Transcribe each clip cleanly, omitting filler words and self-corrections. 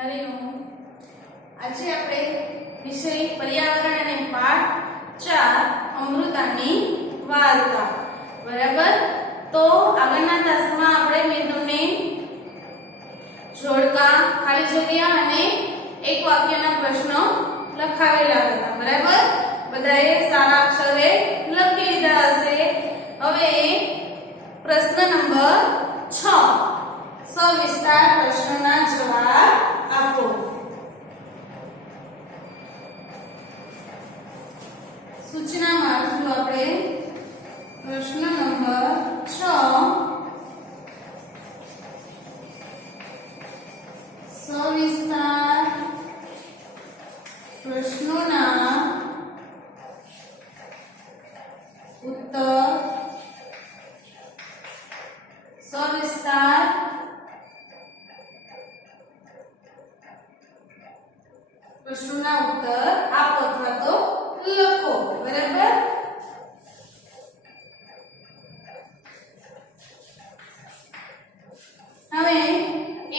હરિઓમ. આજે આપણે વિષય પર્યાવરણ અને પાઠ 4 અમૃતાની વાર્તા. બરાબર. તો આગળના તાસમાં મેં તમને જોડકા, ખાલી જગ્યા અને એક વાક્યના પ્રશ્નો લખાવેલા હતા. બરાબર. બધાએ સારા અક્ષરે લખી લીધા હશે. હવે પ્રશ્ન નંબર 6, સવિસ્તાર પ્રશ્નના જવાબ આપો. સૂચનામાં આપ્યું આપણે પ્રશ્ન નંબર 6, સવિસ્તાર પ્રશ્નોના ઉત્તર. સવિસ્તાર પ્રશ્નોના ઉત્તર આપો અથવા તો લખો. બરાબર. હવે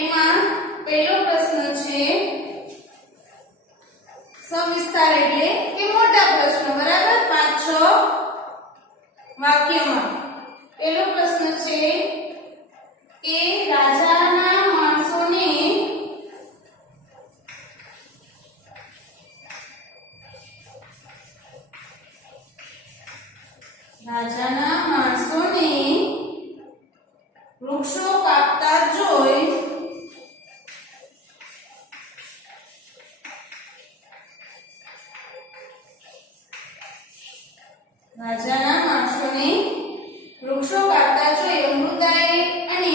એમાં પહેલો પ્રશ્ન છે સવિસ્તાર એટલે કે મોટા પ્રશ્ન. બરાબર. 5-6 વાક્યમાં પહેલો પ્રશ્ન છે કે રાજાના માણસોને વૃક્ષો કાપતા જોઈ અમૃતાએ અને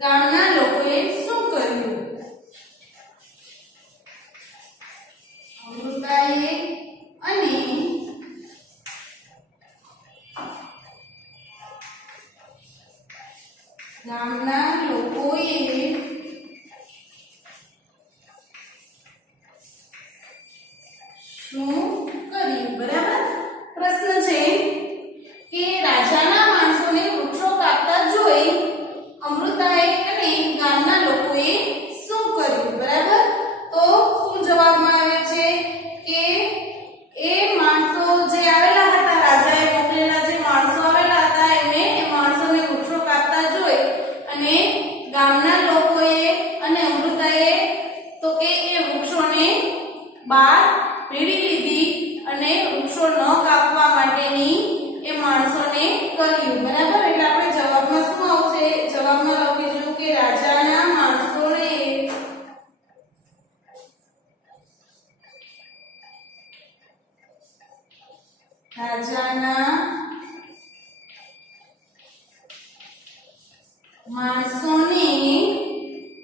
ગામના લોકોએ શું કર્યું? અમૃતાએ અને ગામના લોકોએ શું કર્યું? બરાબર. પ્રશ્ન છે કે રાજાના માણસોને વૃક્ષો કાપતા જોઈ અમૃતાએ અને ગામના લોકોએ શું કર્યું? બરાબર. તો શું જવાબમાં આવે છે કે એ માણસો જે આવેલા હતા, રાજાએ મોકલેલા જે માણસો આવેલા હતા, એમને એ માણસોને વૃક્ષો કાપતા જોઈ અને ગામના લોકોએ અને અમૃતાએ તો કે એ વૃક્ષોને બહાર પીડી લીધી અને વૃક્ષો ન કાપવા માટેની એ માણસોને કહ્યું. બરાબર. એટલે આપણે જવાબમાં શું આવશે? જવાબમાં લખીશું કે રાજાના માણસોને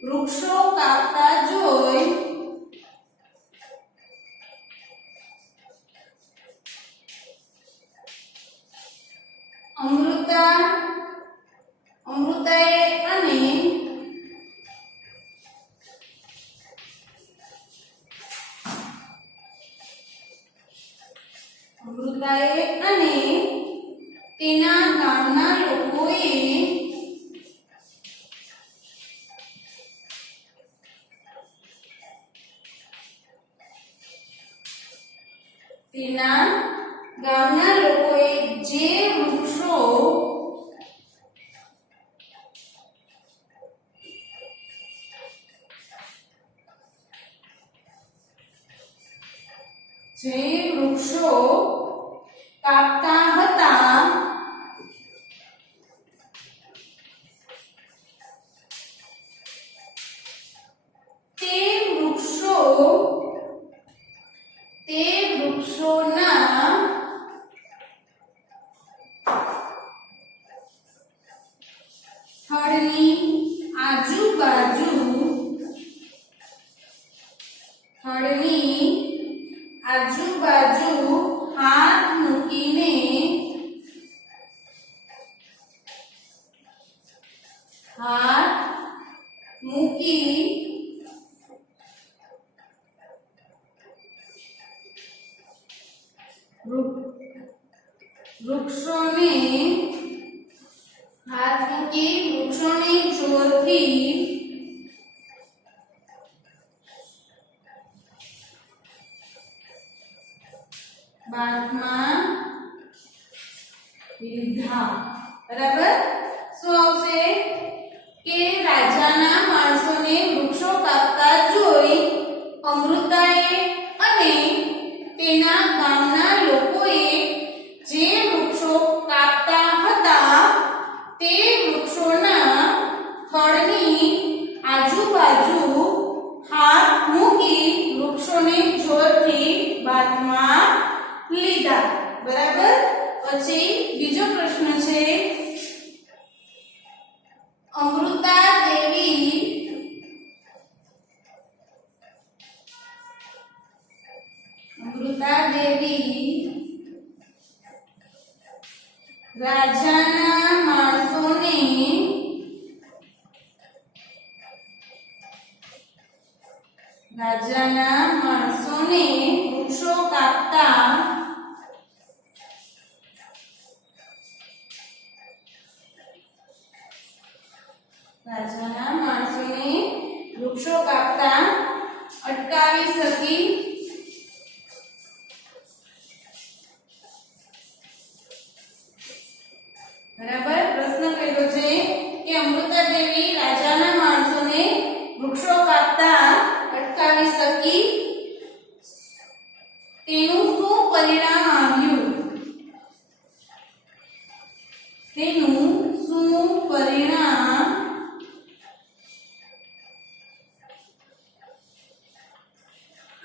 વૃક્ષો કાપતા જોઈ અમૃતાએ અને તેના ગામના લોકોએ જે વૃક્ષો કાપતા હતા તે વૃક્ષોના થડની આજુબાજુ હાથ મૂકીને વૃક્ષોને જોરથી બાથમાં લીધા. બરાબર. શું આવશે કે રાજાના માણસોને વૃક્ષો કાપતા જોઈ અમૃતાએ અને તેના ગામના લોકોએ જે વૃક્ષો કાપતા હતા તે વૃક્ષોના થડની આજુબાજુ હાથ મૂકી વૃક્ષોને જોરથી બાથમાં લીધા. બરાબર. પછી બીજો પ્રશ્ન છે અમૃતા દેવી રાજાના માણસોને વૃક્ષો કાપતા અટકાવી શકી. બરાબર. પ્રશ્ન કહેલો છે કે અમૃતા દેવી રાજાના માણસોને વૃક્ષો કાપતા અટકાવી શકી તેનું શું પરિણામ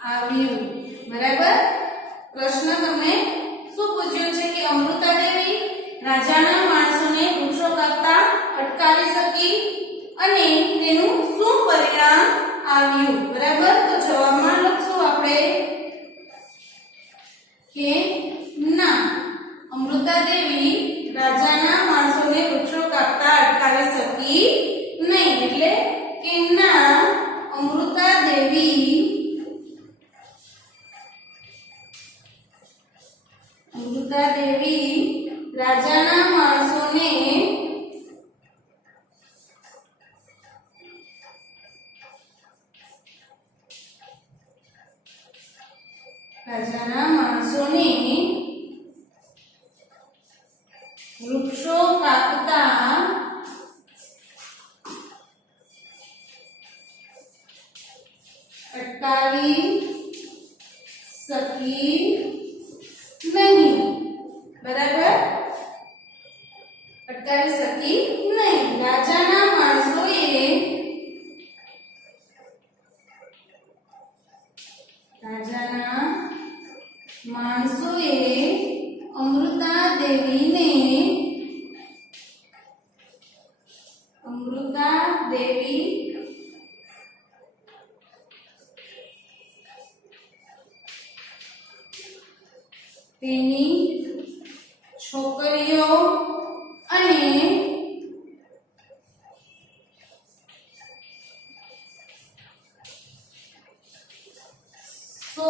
આવ્યું? બરાબર. પ્રશ્ન તમને શું પૂછ્યો છે કે અમૃતા દેવી રાજાના માણસોને વૃક્ષો કાપતા અટકાવી શકી અને તેનું શું પરિણામ આવ્યું? બરાબર. તો જવાબમાં લખશું આપણે કે ના, અમૃતા દેવી રાજાના માણસોને વૃક્ષો કાપતા અટકાવી શકી નહીં. એટલે કે ના, અમૃતા દેવી રાજાના માણસોને વૃક્ષો કાપતા અટકાવી શકી નહીં. બરાબર. અટકાવી શકી નહીં. રાજાના માણસોએ અમૃતા દેવી તેની છોકરીઓ અને સો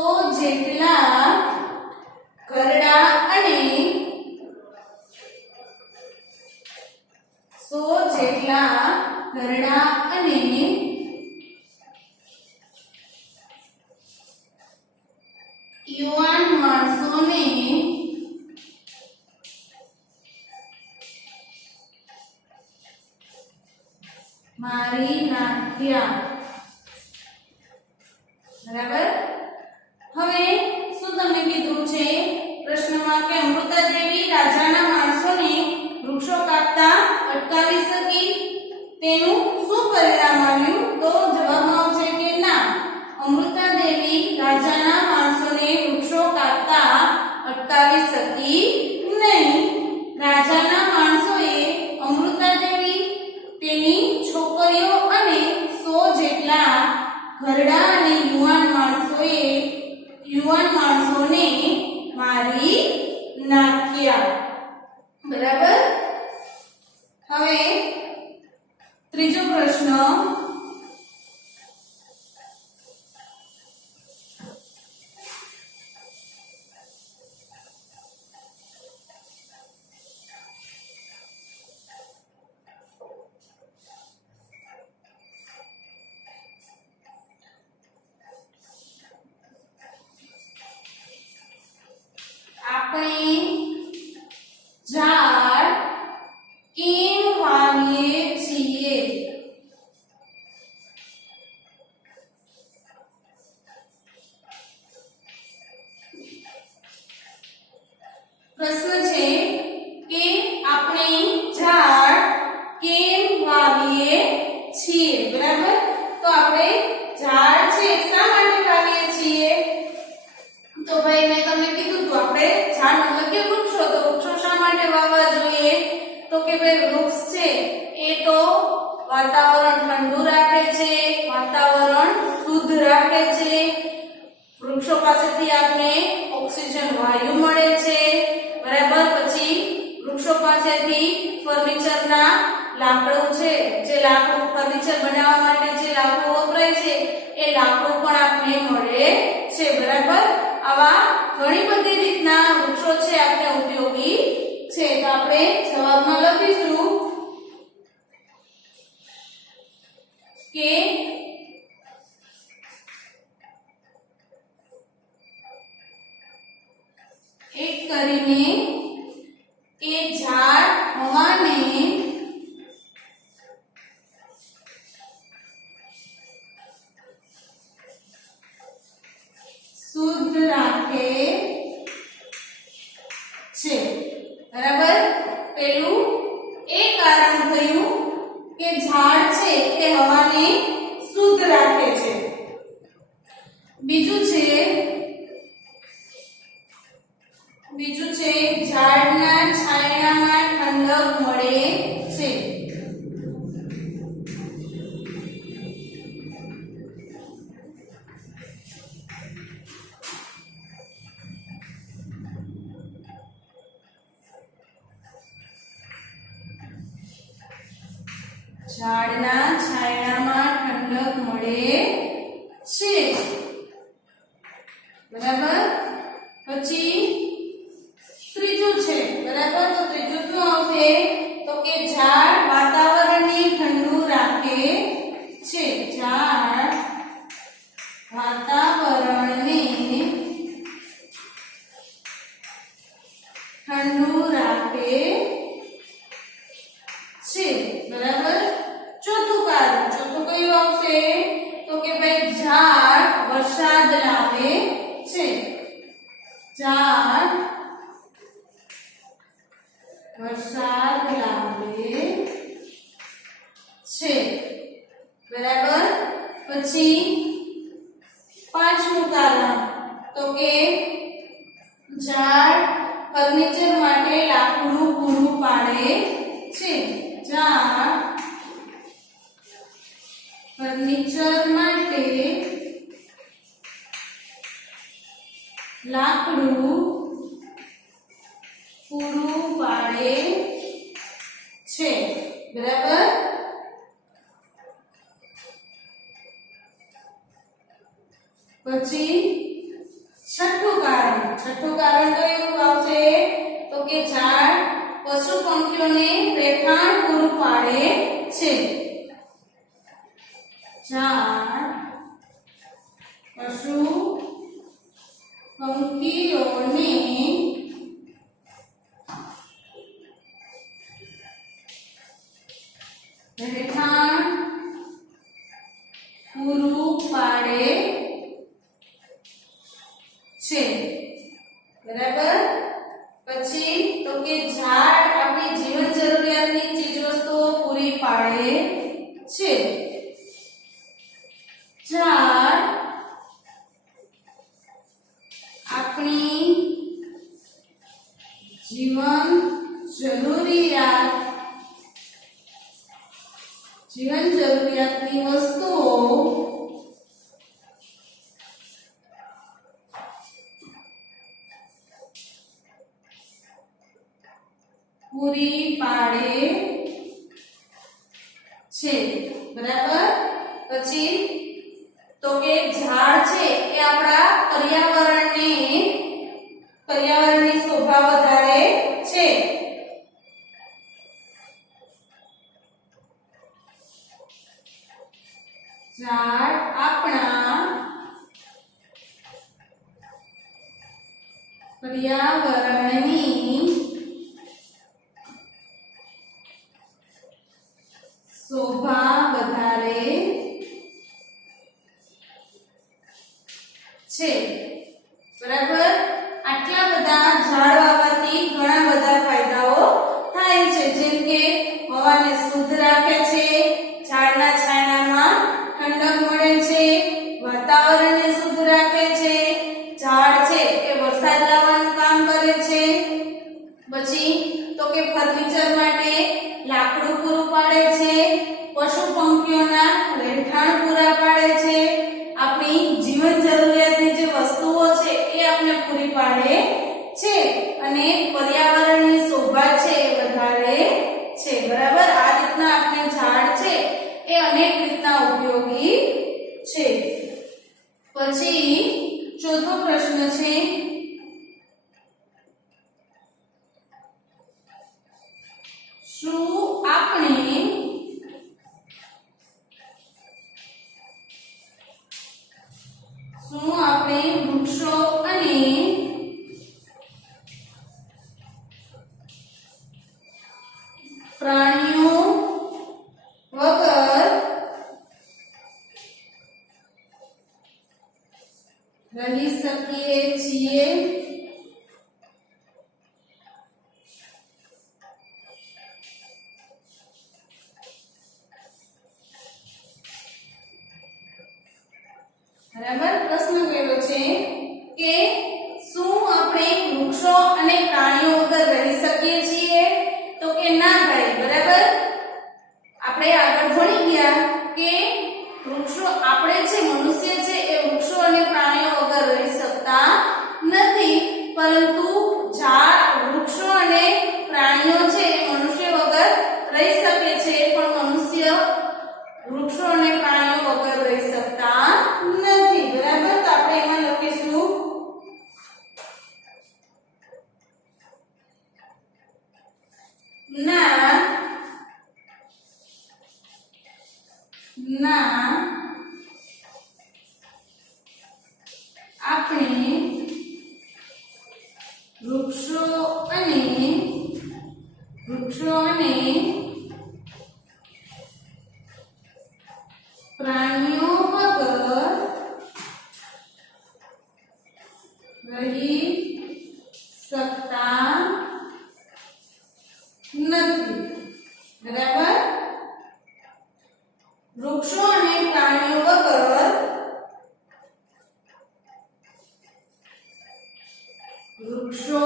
જેટલા ઘરડા અને યુવાન માણસોને મારી નાખ્યા. બરાબર. હવે શું તમને કીધું છે પ્રશ્નમાં કે અમૃતા દેવી રાજાના માણસોને વૃક્ષો કાપતા અટકાવી શકી તેનું શું પરિણામ આવ્યું? તો જવાબમાં આવશે કે ના, અમૃતા દેવી રાજાના માણસોને વૃક્ષો કાપતા અટકાવી શકી નહીં. રાજાના માણસોએ અમૃતા દેવી તેની છોકરીઓ અને 100 જેટલા ઘરડા અને યુવાન માણસોને મારી નાખ્યા. બરાબર. હવે ત્રીજો પ્રશ્ન શા માટે વાવીએ છીએ? તો ભાઈ મેં તમને કીધું તો આપણે ઝાડ મતલબ કે વૃક્ષો, તો વૃક્ષો શા માટે વાવવા જોઈએ? તો કે ભાઈ વૃક્ષ છે એ તો વાતાવરણ ઠંડુ રાખે છે, વાતાવરણ શુદ્ધ રાખે છે, વૃક્ષો પાસેથી આપણે ઓક્સિજન વાયુ મળે છે, બરાબર. પછી વૃક્ષો પાસેથી ફર્નિચરના લાકડું છે, જે લાકડું ફર્નિચર બનાવવા માટે જે લાકડું વપરાય છે એ લાકડું પણ આપણે મળે છે, બરાબર. આવા ઘણી બધી રીતના વૃક્ષો છે આપણે ઉપયોગી છે. તો આપણે જવાબમાં લખીશું કે એક કરીને કે ઝાડ હવાને શુદ્ધ રાખે છે, બરાબર. પેલું એ કારણ થયું કે ઝાડ છે એ હવાને શુદ્ધ રાખે છે. બીજું છે ઝાડના છાયામાં ઠંડક મળે છે. ઝાડના છાયામાં ઠંડક મળે છે, બરાબર. પછી ત્રીજું છે, બરાબર. તો ત્રીજું શું આવશે? તો કે ઝાડ વાતાવરણને ઠંડુ રાખે છે. ઝાડ વાતાવરણને ઠંડુ રાખે છે, બરાબર. ચોથું કયું આવશે? તો કે ભાઈ ઝાડ વરસાદ લાવે છે. ઝાડ વરસાદ લાવે છે, બરાબર. પછી પાંચમું કારણ તો કે ઝાડ ફર્નિચર માટે લાકડું પૂરું પાડે છે. ઝાડ ફર્નિચર માટે લાકડું પૂરું પાડે છે, બરાબર. પછી છઠ્ઠું કારણ તો એવું આવશે તો કે ઝાડ પશુ પંખીઓને રહેઠાણ પૂરું પાડે છે. ઝાડ પશુ પંખીઓને રહેઠાણ પૂરું પાડે છે, બરાબર. પછી તો કે ઝાડ આપણી જીવન જરૂરિયાતની ચીજવસ્તુઓ પૂરી પાડે છે. ઝાડ આપણી જીવન જરૂરિયાતની વસ્તુઓ પૂરી પાડે છે, બરાબર. પછી તો કે ઝાડ છે એ આપણા પર્યાવરણની શોભા વધારે છે. ઝાડ આપણા પર્યાવરણની શોભા વધારે છે, બરાબર. આટલા બધા ઝાડ વાવવાથી ઘણા બધા ફાયદાઓ થાય છે, જેમ કે હવાને શુદ્ધ રાખે છે, ઝાડના છાયામાં ઠંડક મળે છે, વાતાવરણ જીવન જરૂરિયાતની જે વસ્તુઓ છે એ આપણે પૂરી પાડે છે અને પર્યાવરણની શોભા છે એ વધારે છે બરાબર આ રીતના આપણે ઝાડ છે એ અનેક રીતના ઉપયોગી છે પછી ચોથો પ્રશ્ન છે શું આપણે વૃક્ષો અને પ્રાણીઓ વગર રહી શકીએ છીએ બરાબર પ્રશ્ન કહેલો છે કે શું આપણે વૃક્ષો અને પ્રાણીઓ વગર રહી શકીએ છીએ તો કે ના ભાઈ બરાબર આપણે આગળ ભણી ગયા કે વૃક્ષો આપણે જે મનુષ્ય છે એ વૃક્ષો અને પ્રાણીઓ વગર રહી શકતા નથી પરંતુ વૃક્ષો અને પ્રાણીઓ છે એ મનુષ્ય વગર રહી શકે છે પણ મનુષ્ય વૃક્ષો અને પ્રાણીઓ વગર રહી શકતા નથી બરાબર તો આપણે એમાં લખીશું ના આપણે વૃક્ષો અને પ્રાણીઓ વગર રહી શકતા નથી બરાબર વૃક્ષો અને પ્રાણીઓ વગર વૃક્ષો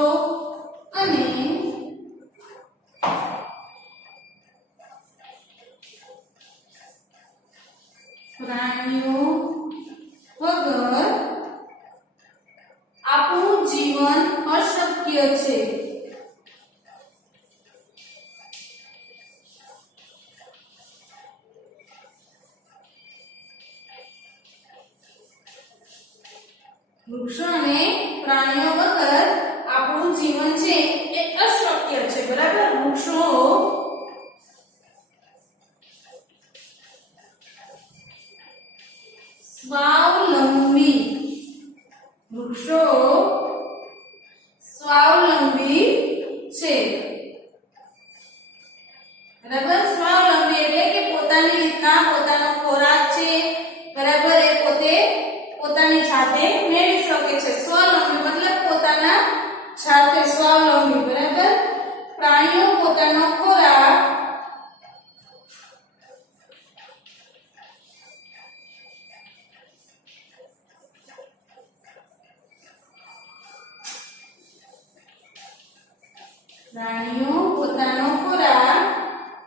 અને પ્રાણીઓ વગર આપણું જીવન અશક્ય છે વૃક્ષો અને પ્રાણીઓ વગર આપણું જીવન છે એ અશક્ય છે બરાબર વૃક્ષો સ્વાવલંબી છે બરાબર સ્વાવલંબી એટલે કે પોતાની રીતના પોતાનો ખોરાક છે બરાબર એ પોતાની જાતે મેળવી શકે છે સ્વાવલંબી મતલબ પોતાના જાતે સ્વાવલંબી બરાબર પ્રાણીઓ પોતાનો ખોરાક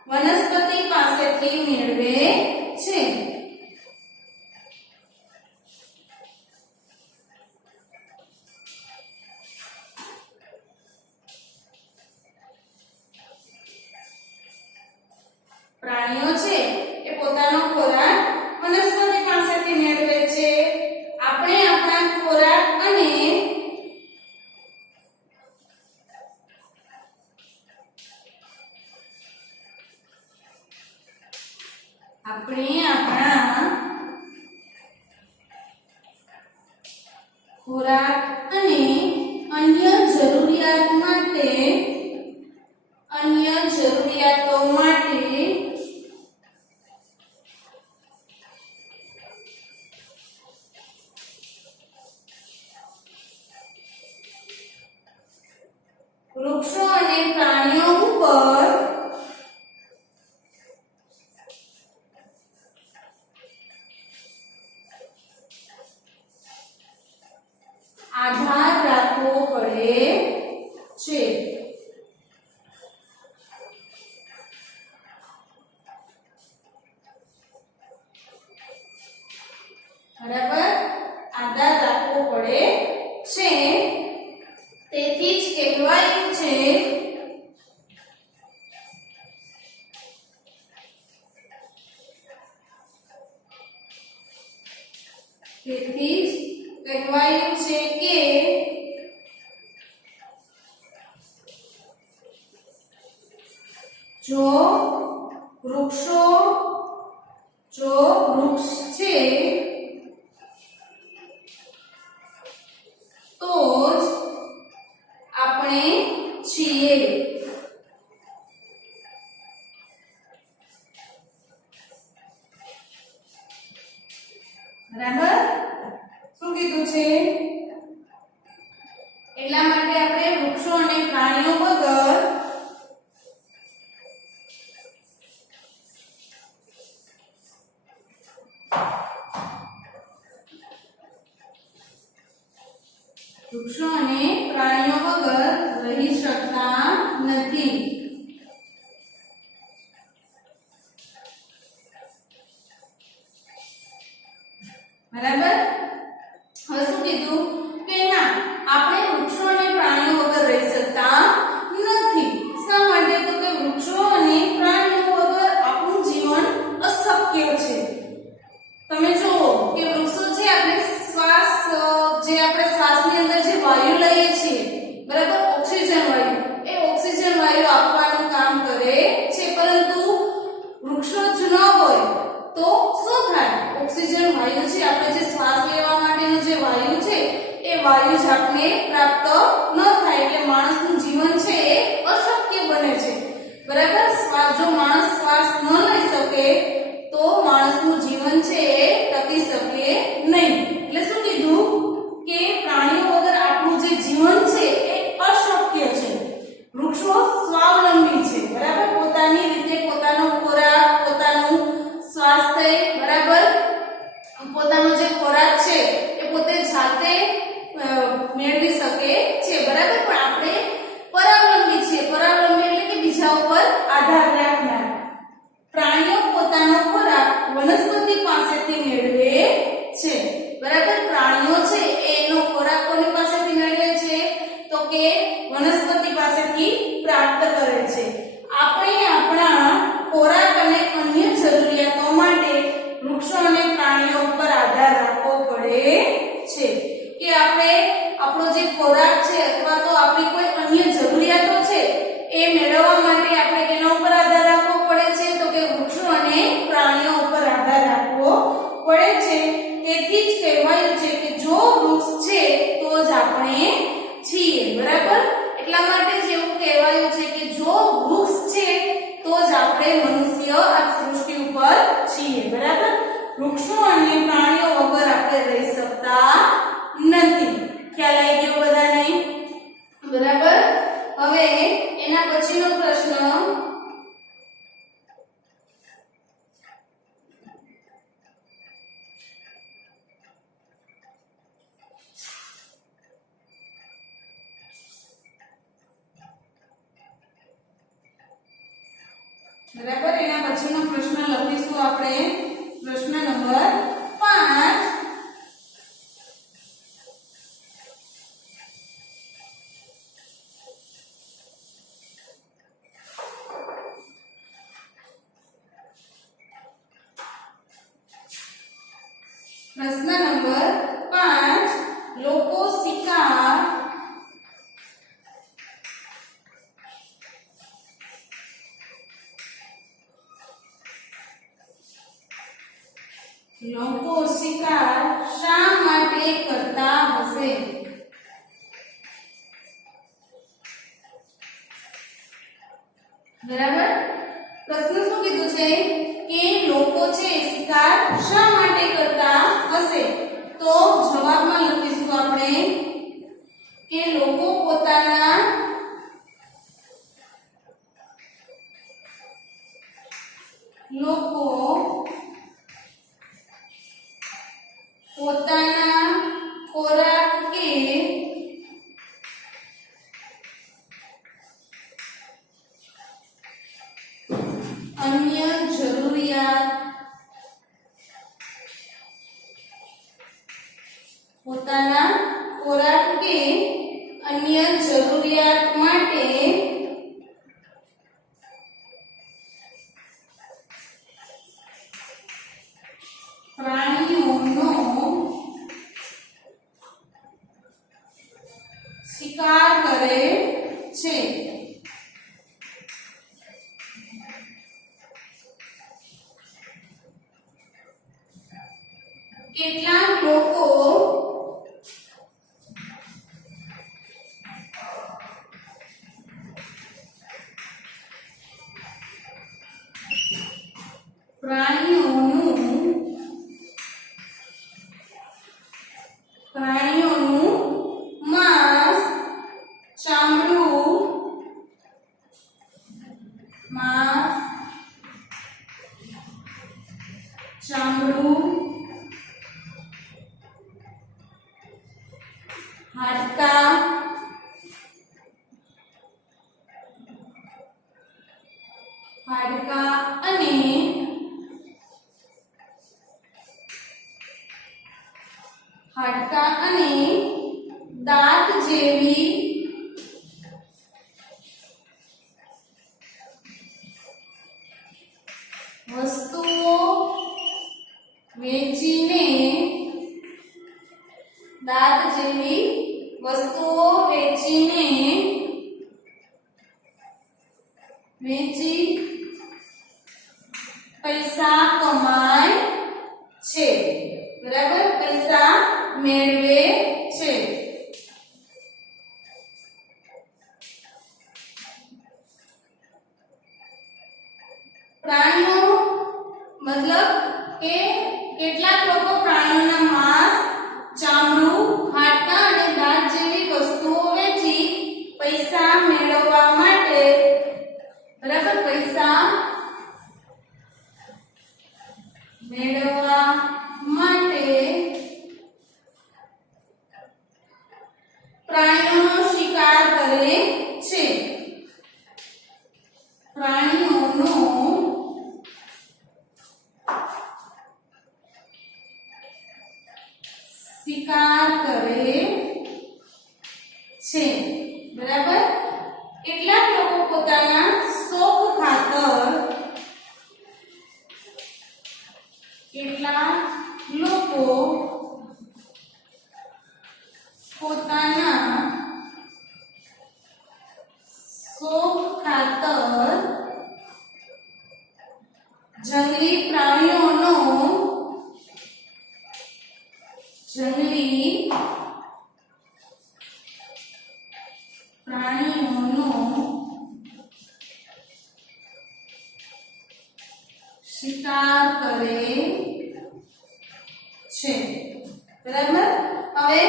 વનસ્પતિ પાસેથી મેળવે છે પ્રાણીઓ છે એ પોતાનો ખોરાક વનસ્પતિ પાસેથી મેળવે છે આપણે આપણા ખોરાક અને અન્ય જરૂરિયાતો માટે વૃક્ષો અને પ્રાણીઓ ઉપર આધાર રાખવો પડે છે બરાબર તેથી જ કહેવાયું છે કે જો વૃક્ષ છે તો જ આપણે છીએ. બરાબર? શું કીધું છે? એટલા માટે આપણે વૃક્ષો અને પ્રાણીઓ વગર રહી શકતા નથી. બરાબર? હવે શું કીધું કે ના, આપણે વૃક્ષો અને પ્રાણીઓ વગર રહી શકતા નથી. શા માટે? તો કે વૃક્ષો અને પ્રાણીઓ વગર આપણું જીવન અશક્ય છે. તમે જુઓ કે વૃક્ષો છે આપણે શ્વાસની અંદર જે વાયુ લઈએ છીએ, બરાબર, ઓક્સિજન વાયુ, એ ઓક્સિજન વાયુ આપવાનું કામ કરે છે. પરંતુ વૃક્ષો જ ન હોય તો શું થાય? ઓક્સિજન વાયુ છે આપણે જે શ્વાસ લેવા માટેનું જે વાયુ છે એ વાયુ જ આપને પ્રાપ્ત ન થાય એટલે માણસનું જીવન છે એ અશક્ય બને છે. બરાબર? જો માણસ શ્વાસ ન લઈ શકે તો માણસનું જીવન છે એ ટકી શકે નહીં. એટલે શું કીધું કે પ્રાણીઓ વગર આપણું જે જીવન છે એ અશક્ય છે. વૃક્ષો સ્વાવલંબી છે. બરાબર? પોતાની રીતે પોતાનો ખોરાક, પોતાનું સ્વાસ્થ્ય, બરાબર, પોતાનો જે ખોરાક છે એ પોતે જાતે મેળવી શકે છે. બરાબર? પણ આપણે પરાવલંબી છીએ. પરાવલંબી એટલે કે બીજા ઉપર આધાર રાખનાર. પ્રાણીઓ પોતાનો ખોરાક વનસ્પતિ પાસેથી મેળવે છે. બરાબર? પ્રાણીઓ છે એનો ખોરાક કોની પાસેથી મેળવે છે? તો કે વનસ્પતિ પાસેથી પ્રાપ્ત કરે છે. આપણે આપણા ખોરાક અને અન્ય જરૂરિયાતો માટે વૃક્ષો અને પ્રાણીઓ પર આધાર રાખવો પડે છે. કે આપણે આપણો જે ખોરાક છે અથવા તો આપણી કોઈ અન્ય જરૂરિયાતો છે એ મેળવવા માટે આપણે કેના ઉપર આધાર રાખવો પડે છે? તો કે વૃક્ષો અને પ્રાણીઓ ઉપર આધાર રાખવો પડે છે. તેથી જ કહેવાયું છે કે જો વૃક્ષ છે તો જ આપણે છીએ. બરાબર? એટલા માટે જ એવું કહેવાયું છે કે જો વૃક્ષ છે તો જ આપણે મનુષ્ય આ સૃષ્ટિ ઉપર છીએ. બરાબર? વૃક્ષો અને પ્રાણીઓ વગર આપણે રહી શકતા નથી. ખ્યાલ આવી ગયો બધાને? બરાબર? હવે એના પછીનો પ્રશ્ન, બરાબર, એના પછીનો પ્રશ્ન લખીશું આપણે. પ્રશ્ન નંબર 5. પ્રશ્ન નંબર 5. લોકો શિકાર શા માટે કરતા હશે? બરાબર? પ્રશ્ન શું કીધું છે કે લોકો છે શિકાર શા માટે કરતા હશે? તો જવાબમાં લખીશું આપણે કે લોકો પોતાના ખોરાક કે અન્ય જરૂરિયાત માટે પ્રાણીઓનો શિકાર કરે છે. કેટલાક લોકો પ્રાણીઓનું માંસ, ચામડું, હાડકાં, અને દાંત જેવી વસ્તુઓ વેચીને વેચી પૈસા કમાય છે. બરાબર, પૈસા મેળવે છે. પ્રાણીઓ મતલબ કે કેટલાક લોકો પ્રાણીઓના માંસ, ચામડું, હાડકાં અને દાંત જેવી વસ્તુઓ વેચી પૈસા મેળવવા માટે, બરાબર, પૈસા મેળવવા માટે પ્રાણીઓનો શિકાર કરે છે. પ્રાણીઓનો શિકાર કરે છે. બરાબર, કેટલાક લોકો પોતાના શોખ ખાતર જંગલી પ્રાણીઓનો શિકાર કરે છે. બરાબર, હવે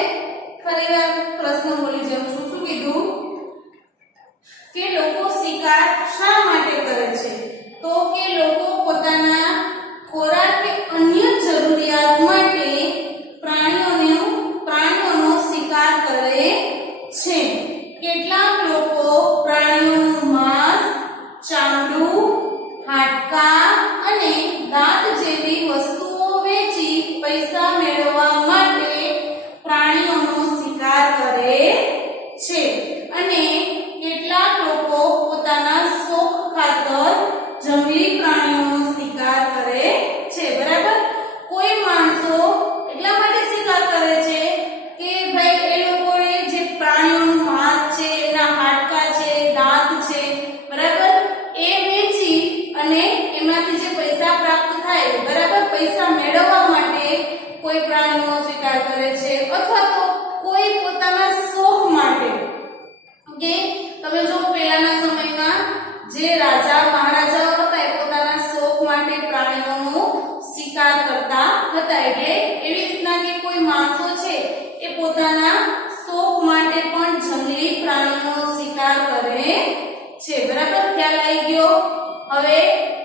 ફરીવાર પ્રશ્ન બોલી જાઉં છું. શું કીધું કે લોકો શિકાર શા માટે કરે છે? તો કે લોકો પોતાના ખોરાક કે અન્ય જરૂરિયાત માટે પ્રાણીઓનો શિકાર કરે છે. કેટલાક લોકો પ્રાણીઓનું માંસ, ચામડું, હાડકાં અને દાંત જેવી વસ્તુઓ વેચી પૈસા મેળવવા માટે પ્રાણીઓનો શિકાર કરે છે. અને કેટલાક લોકો પોતાના શોખ ખાતર જંગલી પ્રાણીઓનો શિકાર કરે છે. બરાબર, કોઈ માણસો એટલા માટે શિકાર કરે છે કે ભાઈ એ લોકોએ જે પ્રાણીઓનું માંસ છે, એના હાડકાં છે, દાંત છે, બરાબર, એ વેચી અને એમાંથી જે પૈસા પ્રાપ્ત થાય, બરાબર, પૈસા મેળવવા માટે કોઈ પ્રાણીઓનો શિકાર કરે છે. અથવા તો કોઈ પોતાના શોખ માટે, કે તમે જો પહેલાના સમયમાં જે રાજા મહારાજાઓ હતા એ પોતાના શોખ માટે પ્રાણીઓનો શિકાર કરતા હતા. એટલે એવી રીતના કે કોઈ માણસો છે એ પોતાના શોખ માટે પણ જંગલી પ્રાણીઓનો શિકાર કરે છે. બરાબર, ખ્યાલ આવી ગયો? હવે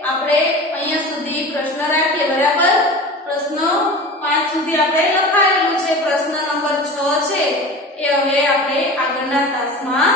આપણે અહીંયા સુધી પ્રશ્ન રાખીએ. બરાબર, પ્રશ્ન 5 સુધી આપણે લખાયેલું છે. પ્રશ્ન નંબર 6 છે એ હવે આપણે આગળના તાસમાં